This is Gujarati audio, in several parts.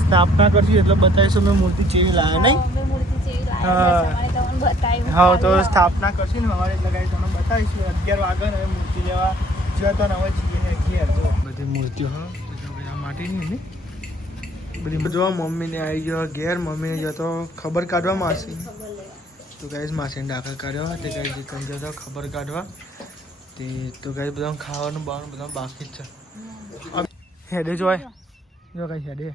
સ્થાપના કરશું એટલે બતાવીશું મેં મૂર્તિ ચેવી લાવે નહીં. હા તો સ્થાપના કરશું ને અમારે એટલે ગાઈસ તમને બતાવીશું. 11 વાગે હવે મૂર્તિ લેવા જતો ને હવે છીએ 11. બધી મૂર્તિઓ હા માટીની ને બધી જોવા મમ્મીને આવી ગયો ઘેર. મમ્મીને જતો ખબર કાઢવા માસી તો ગાઈસ માસીને દાખલ કર્યો તે ગાઈસ ચિકન જતો ખબર કાઢવા તે તો ગાઈસ બધા ખાવાનું બાવાનું બધા બાકી જ છે. હેડે જોય જો ગાઈસ હેડે.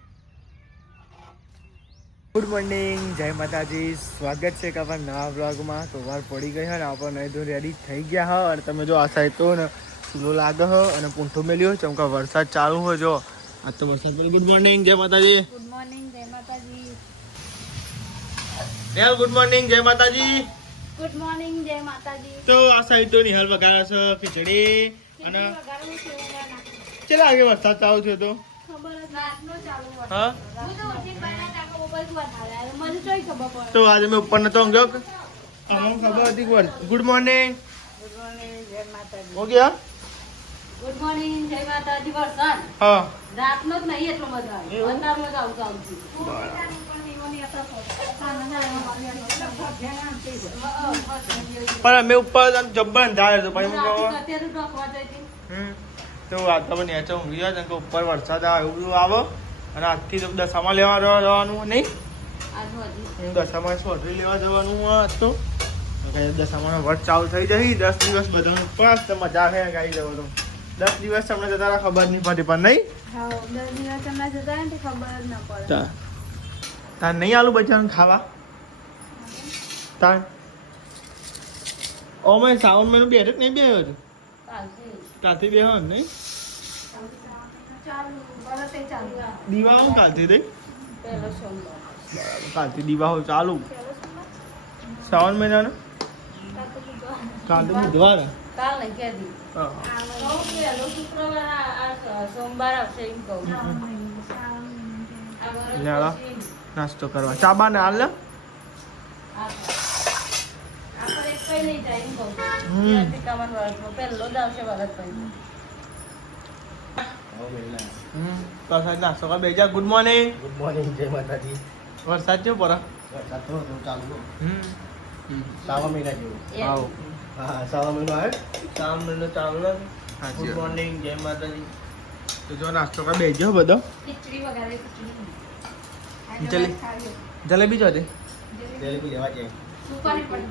ગુડ મોર્નિંગ, જય માતાજી. સ્વાગત છે કે આપણા નવા બ્લોગમાં. તો વાર પડી ગઈ હોય ને આપણે નહીં તો રેડી થઈ ગયા હો. અને તમે જો આ સાઈડ તો ને ચૂલો લાગે હો અને પૂંઠો મેલ્યો ચમ કે વરસાદ ચાલુ હોય. જો આ તો વરસાદ પડે. ગુડ મોર્નિંગ, જય માતાજી. ગુડ મોર્નિંગ, જય માતાજી. યાર ગુડ મોર્નિંગ, જય માતાજી. ગુડ મોર્નિંગ, જય માતાજી. તો આ સાઈડ તો નિહાલ વગાડે છે ખીચડી અને ચલા આગે વરસાદ ચાલુ થયો તો ખબર જ રાતનો ચાલુ હતો. હા હું તો ઉઠી પહેલા ટાકા મોબાઈલ પર હાલે મને તો ખબર પડે. તો આજે મેં ઉપર નતો ઊંઘ્યો. અમને ખબર હતી કે ગુડ મોર્નિંગ. ગુડ મોર્નિંગ, જય માતાજી. ઓકે હા ગુડ મોર્નિંગ, જય માતાજી. વરસાદ હા રાતનો જ નહીં એટલો બધો આવ્યો. અંધારમાં જ આવતું આવતું. પણ અમે ઉપર જબ્બર અંધાર હતો પછી અત્યારે ડોકવા જઈ હતી. તો વાતાવરણ નેચે ઊંઘી જાય કે ઉપર વરસાદ આવે એવું બધું આવે. અને આજથી તો દશામાં લેવા જવાનું નહીં. આજુ હજી દશામાં સોટરી લેવા જવાનું આજ તો દશામાં વર્ષ ચાલુ થઈ જાય. 10 દિવસ બધાનું પાસ તો મજા આવે ગાઈ જવાનું. 10 દિવસ તમને જતા ખબર નહીં પડતી પણ નહીં. હા 10 દિવસ તમને જતા ને ખબર જ ના પડે. તાર નહીં આલુ બચ્ચાનું ખાવા તાર ઓમે શ્રાવણ મહિનો બેઠક નહીં બેહ્યો હતું. કાલથી બેહો નહીં. ચાલુ બરાતે ચાલુ દીવા હું કાલથી રહી પહેલો સોમવાર. બરાબર કાલથી દીવા હો ચાલુ શ્રાવણ મહિનાનો. કાલ તો બુધવાર કાલ નહીં કેદી હા પહેલો શુક્રવાર આ સોમવાર આવશે એમ કહું. લેવા નાસ્તો કરવા ચા બા ને હાલ ને. આપણે કઈ નહીં જાય એમ કહું. પહેલો જ આવશે વરસ પછી. તો સાહેબ નાસ્તો કરવા બેજા. Good morning. ગુડ મોર્નિંગ, જય માતાજી. વરસાદ કેવો પડે. વરસાદ તો ચાલુ છે. શ્રાવણ શ્રાવણ મહિના જેવું. આવો હા શ્રાવણ મહિનો આવે. શ્રાવણ મહિનો ચાલુ ને. ગુડ મોર્નિંગ, જય માતાજી. તો જો નાસ્તો કરવા બેજો બધો. ખીચડી વગાડે ખીચડી. જલેબી જો હતી. જલેબી લેવા જાય. સુપારી પણ.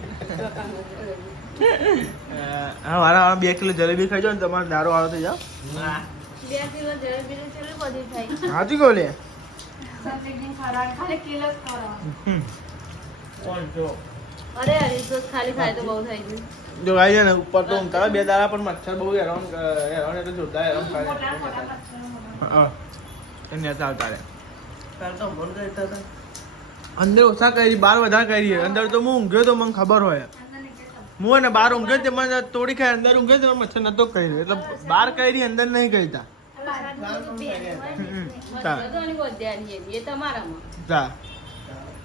હા મારા 2 કિલો જલેબી ખાઈ જાવ ને તમારો દારો વાળો થઈ જાવ. 2 કિલો જલેબી ને ચેટલી બધી થાય. હાજી કહો લે. સબ્જી ખારા ખાલી કિલો જ ખારા. કોણ જો અરે અરે તો ખાલી ખાય તો બહુ થઈ ગયું. જો ગાઈ છે ને ઉપર તો ઊંઘતા 2 દાડા પણ મચ્છર બહુ હેરાન એટલે જોરદાર હેરાન કરે. હા એને ચાલતા રહે. કાલ તો ફોન કરતા હતા. અંદર ઓછા કરી 12 વધારે કરી. અંદર તો હું ઊંઘ્યો તો મને ખબર હોય. હું ને 12 ઊંઘ્યો તે મને તોડી ખાય. અંદર ઊંઘ્યો તો મચ્છર નતો કર્યો એટલે 12 કરી અંદર નહીં કરતા. એ તમારામાં.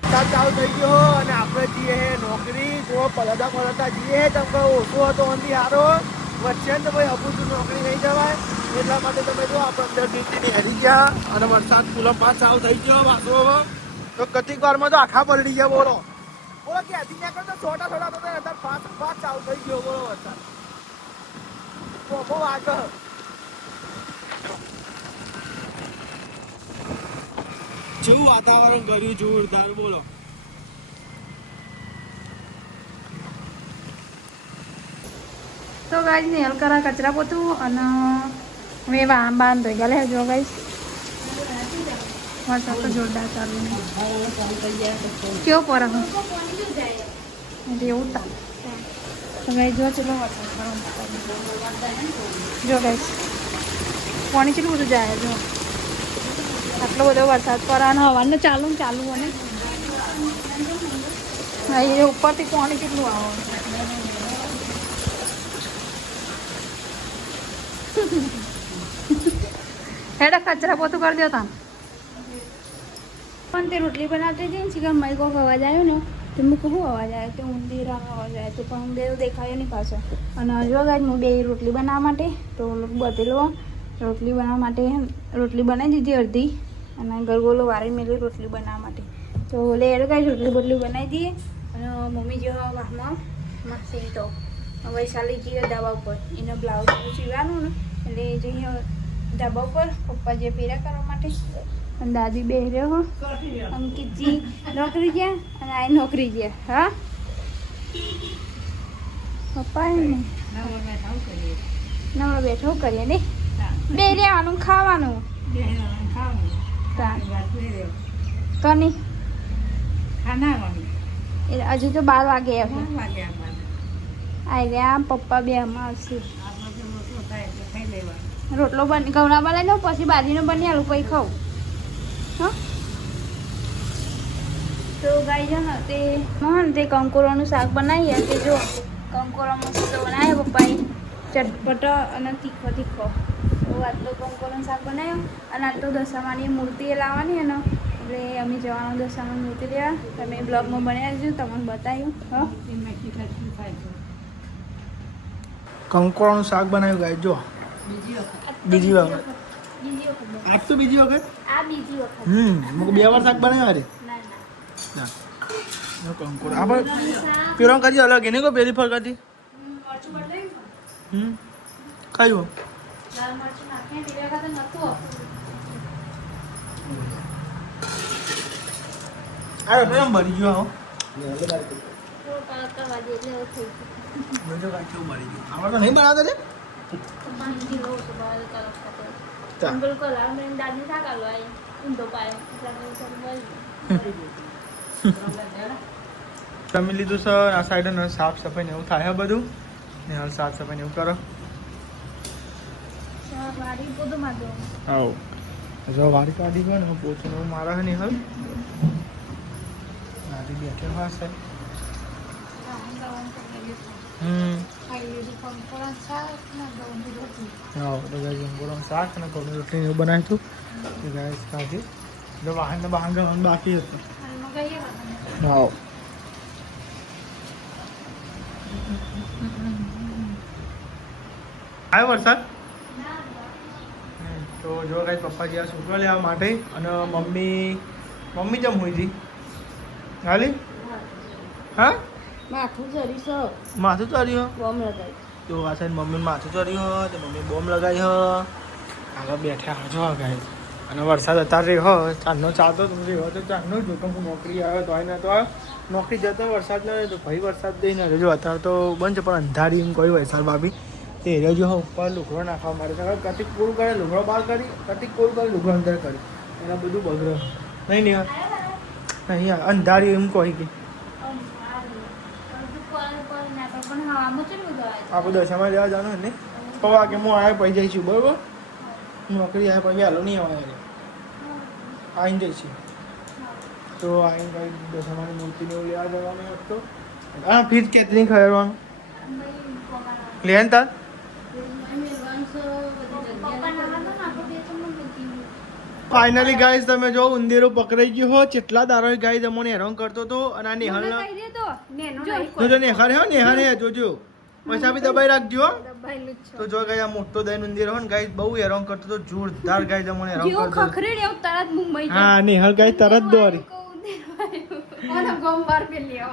વરસાદ ચાલુ થઈ ગયો અને આપણે જઈએ નોકરી. જો પલટા જઈએ તમે ઓછો હતો અંધી સારો વચ્ચે તો ભાઈ અપૂતું નોકરી નહીં જવાય. એટલા માટે તમે જો આપણે અંદર ડીટીની હરી ગયા અને વરસાદ પૂરો પાસ ચાલુ થઈ ગયો. પાછો તો કેટલીક વારમાં તો આખા પલડી ગયા. બોલો બોલો ક્યાંથી નીકળો તો છોટા છોટા તો અંદર પાસ ચાલુ થઈ ગયો. બોલો વરસાદ બહુ આગળ. જેવું વાતાવરણ કર્યું જોરદાર. બોલો તો ગાઈસ ને હલકરા કચરા પોતું અને હવે બાંધ થઈ ગયા. લે જો ગાઈસ વરસાદ તો જોરદાર ચાલુ કેવો પર એવું થાય. તો ગાઈસ જો ચલો વરસાદ જો ગાઈસ પાણી કેટલું બધું જાય. જો આટલો બધો વરસાદ પડે અને હવાનું ચાલુ અને એ ઉપરથી પાણી કેટલું આવે. હેડા કચરા પોતું કરી દો તા. પણ તે રોટલી બનાવતી હતી ને ચિકન મારી કોઈક અવાજ આવ્યો ને તો મેં કહું અવાજ આવ્યો તો ઊંધી અવાજ આવ્યો તો પણ બે દેખાયો નહીં પાછો. અને જો ગાય હું 2 રોટલી બનાવવા માટે તો બધેલો રોટલી બનાવવા માટે રોટલી બનાવી દીધી અડધી અને ગરગોલો વારી મેલી રોટલી બનાવવા માટે. તો લેડ કાંઈ રોટલી બોટલી બનાવી દઈએ. અને મમ્મી જો વાહમાં માસી તો વૈશાલી જઈએ ધાબા ઉપર એનો બ્લાઉઝ સીવવાનું ને એટલે જઈએ ધાબા ઉપર પપ્પા જે પેરા કરવા માટે. અને દાદી બે રહ્યો હો અંકિતજી નોકરી ગયા અને આ નોકરી ગયા. હા પપ્પા ને નવરો બેઠો કરીએ ને બે રહેવાનું ખાવાનું કની હજુ તો 12 વાગે આવી ગયા પપ્પા બે આમાં આવશે. રોટલો બની ઘઉંના બનાવી દઉં પછી બાજરીનો બની આલું પછી ખાઉં. હા તો ગાઈ છે ને તે કંકોરાનું શાક બનાવીએ તે જો કંકોરા મસ્ત બનાવ્યો પપ્પાએ ચટપટો અને તીખો તીખો. તો આટલો કંકોરાનું શાક બનાવ્યો અને આટલો દશામાની મૂર્તિ લાવવાની ને એટલે અમે જવાનું દશામાની મૂર્તિ લેવા. તમે બ્લોગમાં બનાવી દેજો તમને બતાવ્યું. હા કંકોરાનું શાક બનાવ્યું ગાય જો બીજી વખત. આજ તો બીજી વખત આ બીજી વખત મુક 2 વાર શાક બનાવ્યું અરે ના કંકોરા આપણે પેલો કરી અલગ એને કો પેલી ફર કરી મરચું બદલાયું ખાયું લાલ મરચું નાખે તે વખત નતું આ પ્રેમ ભરી ગયો હો ને હવે બાર તો કરવા દે એટલે એવું થઈ મેં તો કાચું ભરી ગયું આપણે તો નહીં બનાવતા લે ગયું લો તો બાર કલર ખાતે ચા બિલકુલ આ મેં દાદી થા કાલો આઈ ઊંધો પાયો જમી લીધું સર આ સાઈડ ને સાફ સફાઈ ને એવું થાય બધું ને હાલ સાફ સફાઈ ને એવું કરો. વાડી બધું મારજો આવો જો વાડી કાઢી ગયો ને પોતું ને મારા હે નહીં હાલ વાડી બેઠે હશે. આવો તો ગાય ગરમ શાક અને કોબી રોટલી એવું બનાવ્યું હતું તો ગાય ખાધી જો વાહન ને બહાર જવાનું બાકી હતું. આવો આવ્યો વરસાદ તો જો કાંઈ પપ્પા જ્યાં છોકરો લેવા માટે અને મમ્મી જમ હોય હતી હાલી હા માથું જરીશો માથું ચડ્યું બોમ્બ લગાવી તો આ સાઈડ મમ્મી માથું ચડ્યું તો મમ્મી બોમ્બ લગાવી આગળ બેઠા જો ગાય અને વરસાદ અત્યારે રહ્યો ચાંદનો ચાલતો તમે રહ્યો તો ચાંદનો જો કે હું નોકરી આવ્યો તો આવ્યો તો નોકરી જતો વરસાદ ન રહ્યો તો ભાઈ વરસાદ દઈ ન રહ્યો અત્યારે તો બંધ છે પણ અંધારી એમ કોઈ વરસાદ ભાભી તે રહ્યો જો ઉપર લુગડો નાખવા મારે કતિક પૂરું કરે લુગડો બહાર કરી કતિક પૂરું કરે લુગડો અંદર કરી એના બધું બગડે નહીં અહીંયા અંધારી એમ કહી કે આપણે દશામાં જવા જવાનું ને પવા કે હું આવ્યા પછી જઈશું બરાબર નોકરી આવ્યા પછી હાલો નહીં આવવા આવીને જઈશું તો આવીને કંઈ દશામાની મૂર્તિને એવું લેવા જવાનું હતો. હા ફીર કેટલી ખરવાનું લે ને તાર ફાઇનલી ગાઈસ તમે જો ઉંદેરો પકડાઈ ગયો હો કેટલા દારો ગાઈસ અમને હેરાન કરતો હતો અને આ નેહાલ નેહાર હે નેહાર હે જોજો પૈસા બી દબાઈ રાખજો તો જો ગાઈસ આ મોટો દઈને ઉંદેરો હો ને ગાઈસ બહુ હેરાન કરતો હતો જોરદાર ગાઈસ અમને હેરાન કરતો હા નેહાલ ગાઈસ તરત દોરી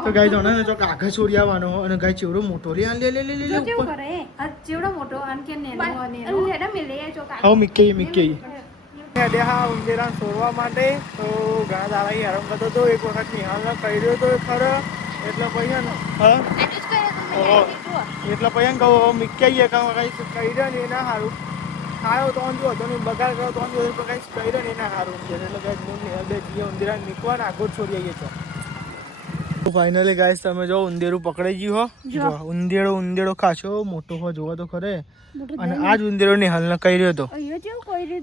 તો ગાઈસ ઓને જો કાગળ છોડી આવવાનો અને ગાઈસ ચેવડો મોટો લે લે લે લે લે ઉપર ચેવડો મોટો આન કે નેનો લેડા મે લે જો કાગળ હા મિક્કી હા ઉંદેરા છોડવા માટે તો ઘણા દાડા હેરાન કરતો હતો એક વખત નિહાલને કર્યો તો ખરો એટલે પછી ને હા એટલે પછી કહું મિક્કી કાંઈ કર્યો ને એના સારું ખાયો તો જો હતો ને બગાડ કર્યો તો જો કાંઈ કર્યો ને એના સારું એટલે કાંઈ હું નિહાલ બે જીએ ઉંદેરા નીકળવા ને આગળ છોડી આવીએ છો. ફાઇનલી ગાઈસ તમે જો ઉંદેરું પકડાઈ ગયું હો ઉંદેડો ખાસો મોટો હો જોવા તો ખરે અને આ જ ઉંદેરો ને હાલને કર્યો હતો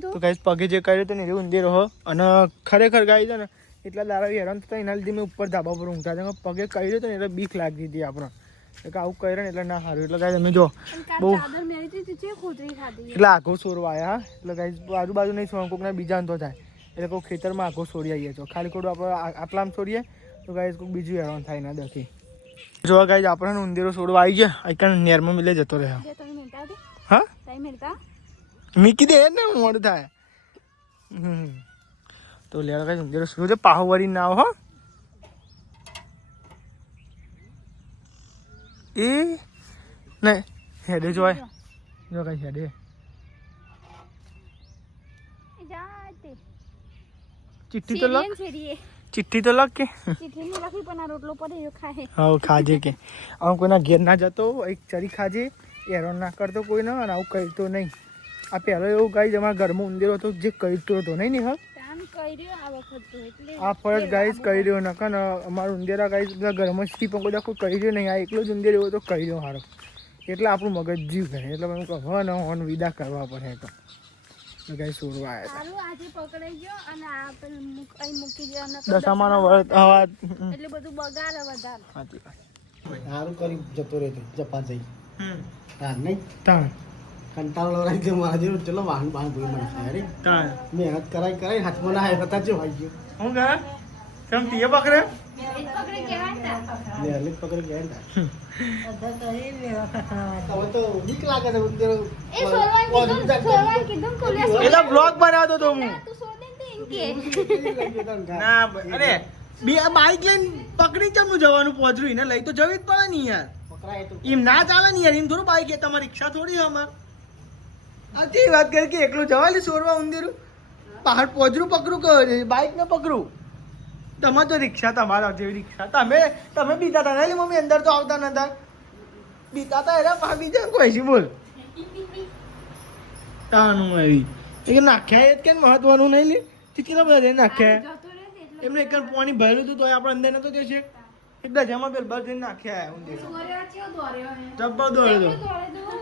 તો ગાઈસ પગે જે કર્યો હતો ને એ ઉંદેરો હો અને ખરેખર ગાઈ છે ને એટલા દાડા હેરાન થતા એના લીધે મેં ઉપર ધાબા પર ઊંઘતા હતા પગે કર્યો હતો ને એટલે બીક લાગતી હતી આપણે એટલે આવું કર્યો ને એટલે ના સારું એટલે ગાઈ તમે જો બહુ એટલે આઘો સોરવા આવ્યા એટલે ગાઈ આજુબાજુ નહીં સોર કોઈકના બીજા તો થાય એટલે કોઈ ખેતરમાં આઘો સોરી આવીએ છો ખાલી ખોટું આપણે આટલામાં સોરીએ તો ગાઈસ કોઈ બીજું હેરાન થાય ના દખી જો ગાઈસ આપણને ઉંદેરો છોડવા આવી ગયા આઈકન નેરમાં મિલે જતો રહ્યો હા મીકી દે ને મોડું થાય તો લેવા કઈ ઉંદેરો શું છે પાહો વળી ના આવો હો એ નહીં હેડે જોય જો કઈ હેડે ચિઠ્ઠી તો લખ ચિઠ્ઠી તો લખ કે હા ખાજે કે આવું કોઈના ઘેર ના જતો એક ચરી ખાજે એરો ના કરતો કોઈ ના અને આવું કરતો નહીં આ પહેલો એવું ગાઈ અમારા ઘરમાં ઉંદેરો હતો જે કરતો હતો નહીં ને હા આ ફરજ ગાઈસ કરી રહ્યો નકા ને અમારું ઉંદેરા ગાઈસ બધા ઘરમાં સ્ટી પણ કોઈ કોઈ કરી રહ્યો નહીં આ એકલો જ ઉંદેર એવો તો કરી રહ્યો સારો એટલે આપણું મગજ જીવ કરે એટલે મને કહો હવે ને હોન વિદા કરવા પડે તો ગાઈસ છોડવા આવ્યા દશામાનો વર્ત અવાજ એટલે બધું બગાડે વધારે સાચી વાત સારું કરી જતો રહેતો જપા જઈ તાર નહીં તાણ કંટાળો લવરાઈ ગયો મારા જેવું ચલો વાહન બાહન ભૂલ મને થાય રે તાણ મહેનત કરાઈ હાથમાં ના આવ્યા હતા જો આવી ગયો હું કરે કેમ તીએ પકડે પકડી કહેવાય લે અલિત પકડી ગયા ને હવે તો બીક લાગે છે ઉંદર એલા બ્લોગ બનાવતો તો હું ના અરે બે બાઈક લઈને પકડી ચમનું જવાનું પહોંચ્યું એને લઈ તો જવી જ પડે ને યાર પકડાય તો એમ ના ચાલે ને યાર એમ થોડું બાઈક છે તમારી રિક્ષા થોડી અમાર આ તે વાત કરી કે એકલું જવા લે સોરવા ઉંદેરું પહાડ પહોંચરું પકડું કહો બાઈક ને પકડું તમારે તો રિક્ષા તમારા જેવી રિક્ષા તમે બીતા હતા ને મમ્મી અંદર તો આવતા નતા બીતા હતા એના પા બીજા કોઈ છે બોલ તાનું આવી એ નાખ્યા એ કે મહત્વનું નહીં લે કેટલા બધા નાખ્યા એમને એક પાણી ભરેલું હતું તો આપણે અંદર નતો જશે એકદમ જમા પેલ બસ નાખ્યા ઊંધે જબ્બર દોડ્યો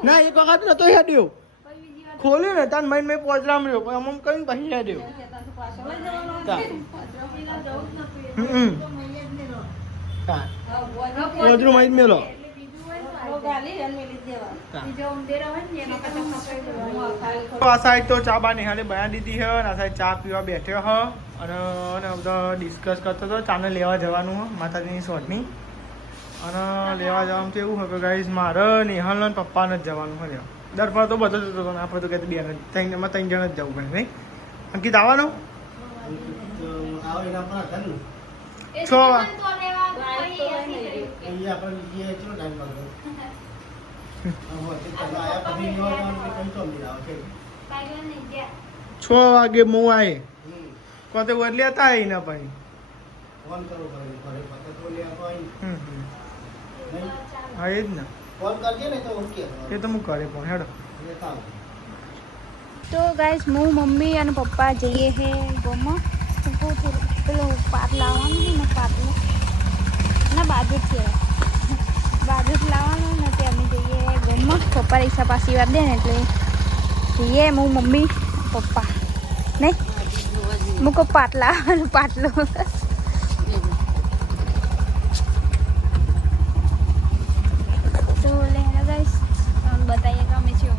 ના એક વખત નતો હેડ્યો ખોલ્યું ને તાન માઇન્ડ મેં પોચરામ રહ્યો પણ અમમ કરીને પછી હેડ્યો પોચરું માઇન્ડ મેલો આ સાઈડ તો ચા બા નિહાળે બના દીધી છે અને આ સાઈડ ચા પીવા બેઠ્યો હ અને બધા ડિસ્કસ કરતો હતો ચાને લેવા જવાનું હોય માતાજીની શોર્ટની અને લેવા જવાનું તો એવું હોય કે ગાઈસ મારે નિહાળ ને પપ્પાને જ જવાનું હોય દર પર તો બધો જ હતો આપણે તો કે બે ત્રણ જણ જ જવું પડે નહીં અંકિત આવવાનું આવો એના પર હતા ને 6 વાગે અહીંયા આપણે જે ચલો ટાઈમ લાગ્યો હવે તે પહેલા આયા પછી લેવા જવાનું કઈ તો નહીં આવે 6 વાગે હું આયે કોતે વરલે હતા એના પછી ફોન કરો ઘરે પતા તો લે આવો નહીં હા એ જ ને ફોન કરજે ને તો ઓકે એ તો હું કરે પણ હેડો લેતા આવો તો ગાઈસ હું મમ્મી અને પપ્પા જઈએ છે ગોમાં પેલું પાટ લાવવાનું છે ને પાટલું ના બાજુ જ લાવવાનું ને તે અમે જઈએ ગોમાં પપ્પા રિક્ષા પાછી વાર દે ને એટલે જઈએ હું મમ્મી પપ્પા નહીં મૂકો પાટલા પાટલું તો લેના ગાઈસ તમને બતાવીએ કે અમે છીએ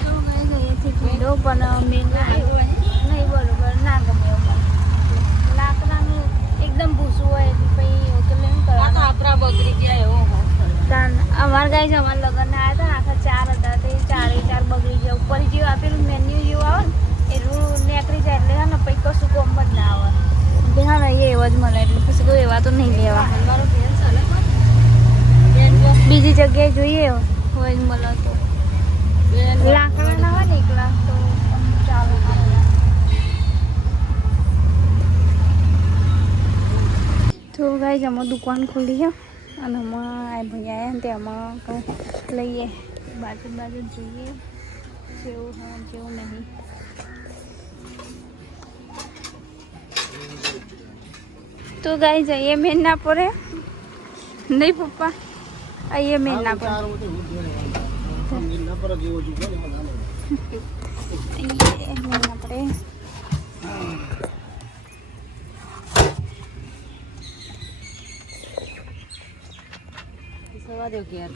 તો ગાઈસ અહીંયાથી કીધો પણ અમે નહીં બરોબર ના ગમે એવું લાકડાનું એકદમ ભૂસું હોય એટલે પછી તો લેવું કરવાનું આપણા બગડી ગયા એવો અમારા ગાઈસ અમારા લગ્ન આવ્યા હતા આખા 4 હતા તે 4 બગડી ગયા ઉપર જેવું આપેલું મેન્યુ જેવું આવે ને એ રૂ નીકળી જાય એટલે ને પછી કશું કોમ જ ના આવે બે હા એ એવા જ મળે એટલે પછી કોઈ એવા તો નહીં લેવા બીજી જગ્યાએ જોઈએ હોય જ મળે તો લાકડા ના હોય ને એકલા તો ચાલે તો ગાઈસ અમે દુકાન ખોલી છે અને અમે આ ભાઈ આવ્યા ને તે અમે લઈએ બાજુ જોઈએ જેવું હા જેવું નહીં તો ગાઈ જઈએ મેદનાપુરે નહીં પપ્પા આઈએ મેદનાપુર મેદનાપુરે હા ઘરે વિચાર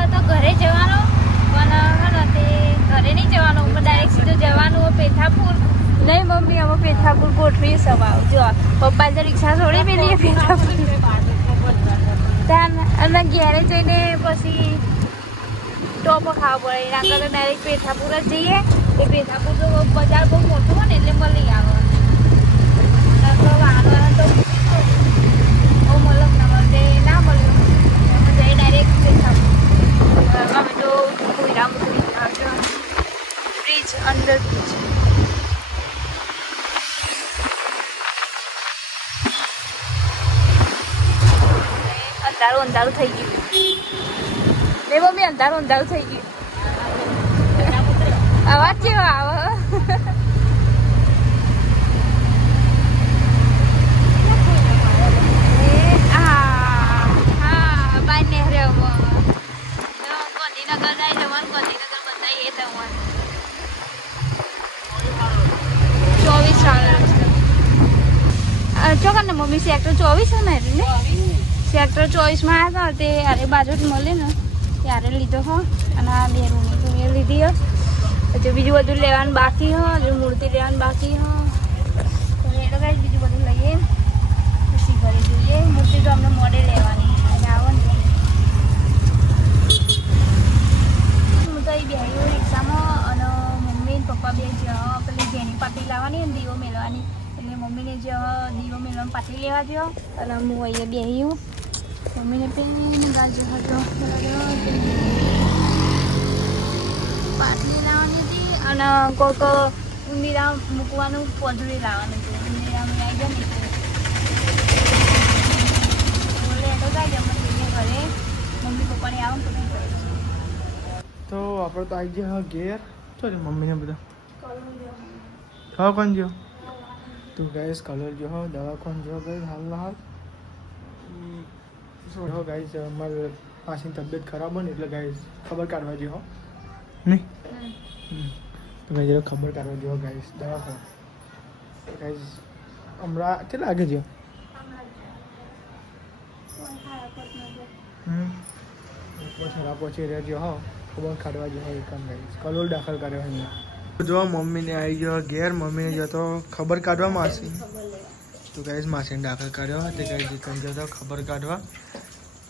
હતો ઘરે જવાનો પણ તે ઘરે નહીં જવાનો નહીં મમ્મી અમે પેથાપુર ગોઠવીએ સવારે જો પપ્પા જે રિક્ષા છોડી પેલી પેથાપુર ત્યાં અને ઘેરે જઈને પછી ટોપો ખાવા પડે એના કરતાં ડાયરેક્ટ પેથાપુર જ જઈએ એ પેથાપુર તો બજાર બહુ મોટું હોય ને એટલે મળી આવે તો વાહન તો બહુ મતલબ ના મળે ના મળ્યું અમે જઈએ ડાયરેક્ટ પેથાપુર અમે તો કોઈરામુરી બ્રિજ અંડર બ્રિજ અંધારું થઈ ગયું ને મમ્મી અંધારું થઈ ગયું અવાજ કેવો આવે હા બાય નહેરે ગાંધીનગર જાય જવાનું ગાંધીનગર બતાવીએ જવાનું 24 ચોકન ને મમ્મી સેક્ટર 24 ને સેક્ટર 24 માં આવ્યા હતા તે અરે બાજુ જ મળે ને ત્યારે લીધો હો અને આ બે રૂમ લીધી હો પછી બીજું બધું લેવાનું બાકી હો હજુ મૂર્તિ લેવાનું બાકી હો તો એ તો કાંઈ બીજું બધું લઈએ પછી ઘરે જોઈએ મૂર્તિ તો અમને મોડે લેવાની એટલે આવો ને હું તો એ બેહ્યું રિક્ષામાં અને મમ્મી પપ્પા બે પેલી જેની પાટી લાવવાની ને દીવો મેળવાની એટલે મમ્મીને જે દીવો મેળવાની પાટી લેવા જો અને હું અહીંયા બેહ્યું મમ્મીને પેન ગાજો હતો પાટલી લાવવાની હતી અને કોઈક ઉંદીરા મૂકવાનું પોદરી લાવવાનું હતું ઉંદીરા મેં આવી જાય ને બોલે તો કાંઈ જમવા જઈએ ઘરે મમ્મી પપ્પાને આવો તો શું કરીશ તો આપણે તો આવી ગયા ઘેર તો મમ્મીને બધા હા કોણ જો તું ગાઈસ કલર જો હો દવાખાન જો ગઈ હાલ હો ગાઈસ અમારે પાછી તબિયત ખરાબ હોય ને એટલે ગાઈસ ખબર કાઢવા જો હો નહીં તો ગાઈસ ખબર કાઢવા જો ગાઈસ દવાખાન ગાઈસ હમણાં કેટલા લાગે છે પછી રહેજો હો ખબર કાઢવા જો એક ગાઈસ કલોલ દાખલ કર્યો અહીંયા જો મમ્મીને આવી ગયો ઘેર મમ્મીને જતો ખબર કાઢવા માસી તો ગાઈસ માસીને દાખલ કર્યો તે ગાઈસ જીકન જતો ખબર કાઢવા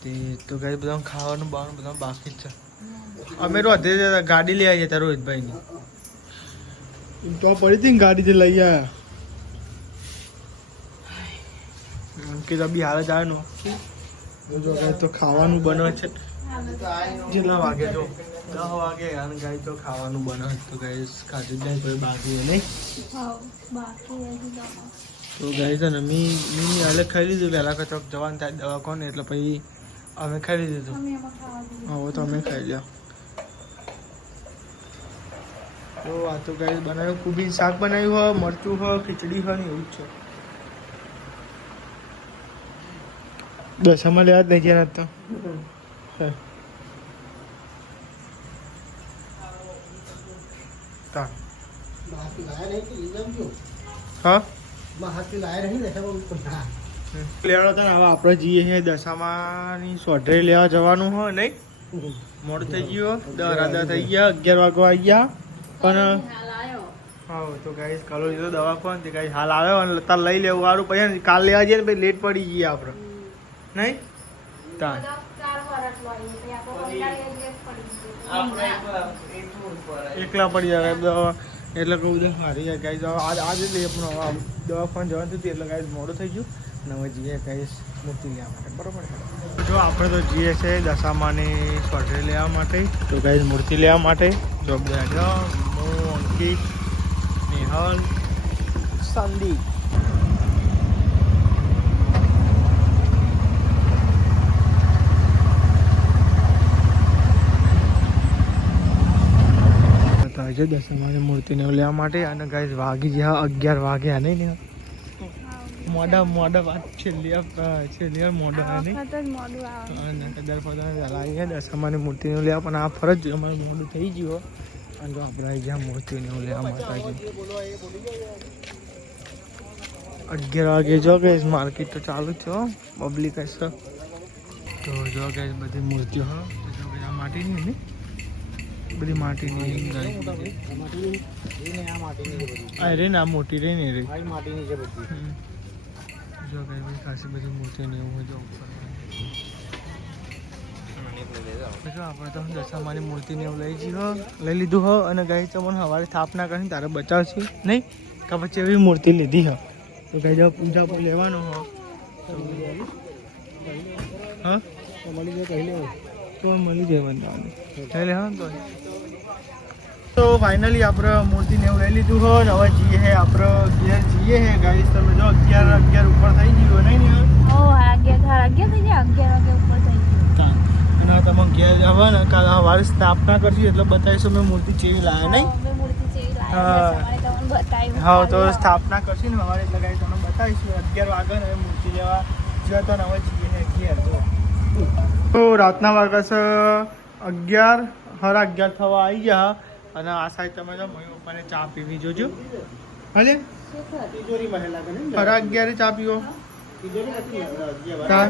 તે તો ગાઈસ બધા ખાવાનું બાવાનું બધા બાકી જ છે અમે રોધે ગાડી લઈ આવી હતા રોહિતભાઈની તો પડી હતી ને ગાડી જે લઈ આવ્યા કે બી હાલ જ આવ્યો જો તો ખાવાનું બને છે જેટલા વાગે જો 10 વાગે અને ગાય તો ખાવાનું બને તો ગાઈસ ખાતી જાય કોઈ બાકી નહીં તો ગાઈસ ને મી હાલે ખાઈ લીધું પહેલાં કચોક જવાનું થાય દવાખાને એટલે પછી અમે ખાઈ લીધું હવે તો અમે ખાઈ લ્યો તો આ તો ગાઈસ બનાવ્યું કુબી શાક બનાવ્યું હોય મરચું હોય ખીચડી હોય ને એવું જ છે દશામાં લેવા જ નહીં જ્યાં તો હા લેવાનો તો હવે આપણે જઈએ છીએ દશામાની સોઢે લેવા જવાનું હોય નહીં મોડું થઈ ગયું 10 થઈ ગયા 11 વાગવા આવી ગયા પણ હા તો ગાઈસ કાલો લીધો દવાખાને તે ગાઈસ હાલ આવ્યો અને તાર લઈ લેવું વાળું પછી કાલ લેવા જઈએ ને પછી લેટ પડી જઈએ આપણે નહીં તાર એકલા પડી જાય દવા એટલે કહું હારી જાય ગાઈસ આજે જ લઈએ પણ દવાખાને જવાનું થયું એટલે ગાઈસ મોડું થઈ ગયું અને હવે જઈએ ગાઈસ મૂર્તિ લેવા માટે બરાબર જો આપણે તો જઈએ છીએ દશામાની સોઢે લેવા માટે તો ગાઈસ મૂર્તિ લેવા માટે જો બધા હું અંકિત નિહાલ સંદીપ આજે દશામાની મૂર્તિને લેવા માટે અને ગાઈસ વાગી ગયા 11 વાગ્યા નહીં ને મોડા વાત છેલ્લી મોડા નહીં કદાચ વહેલા દશામાની મૂર્તિને લેવા પણ આ ફરજ અમારે મોડું થઈ ગયું અને જો આપણે આવી ગયા મૂર્તિને લેવા માતાજી 11 વાગે જો ગાઈસ માર્કેટ તો ચાલુ છે પબ્લિક હશે તો જો ગાઈસ બધી મૂર્તિઓ હા માટીની ને બધી માટીની ગાય માટીની એને આ માટીની છે બધી. આ રે ને આ મોટી રે ને રે આ માટીની છે બધી. જો ગાય બધી ખાસી બધી મૂર્તિઓ ને એવું હોય જો ઉપર જો આપણે તો દશામાની મૂર્તિને એવું લઈ લીધું હો અને ગાય તમને સવારે સ્થાપના કરીને તારે બચાવશે નહીં કે પછી એવી મૂર્તિ લીધી હો તો ગાય જો પૂજા પર લેવાનો હો હા તો મળી જાય કહી લેવું. તો મળી જાય બંધાને એટલે હા તો ફાઇનલી આપણે મૂર્તિને એવું લઈ લીધું હો ને હવે જઈએ હે આપણે ઘેર જઈએ હે ગાઈસ તમે જો 11 ઉપર થઈ ગયું નહીં ને ઓ 11 થઈ જાય 11 વાગે ઉપર થઈ ગયું અને તમે ઘેર આવે ને કાલે સવારે સ્થાપના કરશું એટલે બતાવીશું મેં મૂર્તિ ચેવી લાવે નહીં મેં મૂર્તિ ચેવી હા. લાવી તમને બતાવ્યું હા તો સ્થાપના કરશું ને સવારે એટલે ગાઈસ તમને બતાવીશું 11 વાગે ને મૂર્તિ લેવા જ્યાં તો હવે જઈએ હે ઘેર જો તો રાતના વાગ્યા છે 11 સાડા 11 થવા આવી ગયા અને આ સાઈડ તમે જો મમ્મી પપ્પાને ચા પીવી જોજો હાલે તિજોરીમાં હેલા કરે ને. સાડા 11 ચા પીવો તિજોરી નથી ને, ચા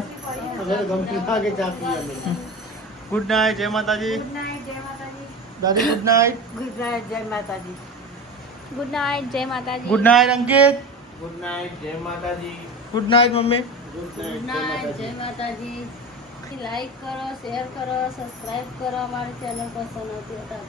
હવે ગમતી લાગે ચા પીએ અમે. ગુડ નાઇટ જય માતાજી ગુડ નાઇટ જય માતાજી દાદી ગુડ નાઇટ ગુડ નાઇટ જય માતાજી ગુડ નાઇટ જય માતાજી ગુડ નાઇટ અંકિત ગુડ નાઇટ જય માતાજી. Good night mummy good good night night જય માતાજી લાઈક કરો શેર કરો સબસ્ક્રાઇબ કરો અમારી ચેનલ પસંદ આવતી હતા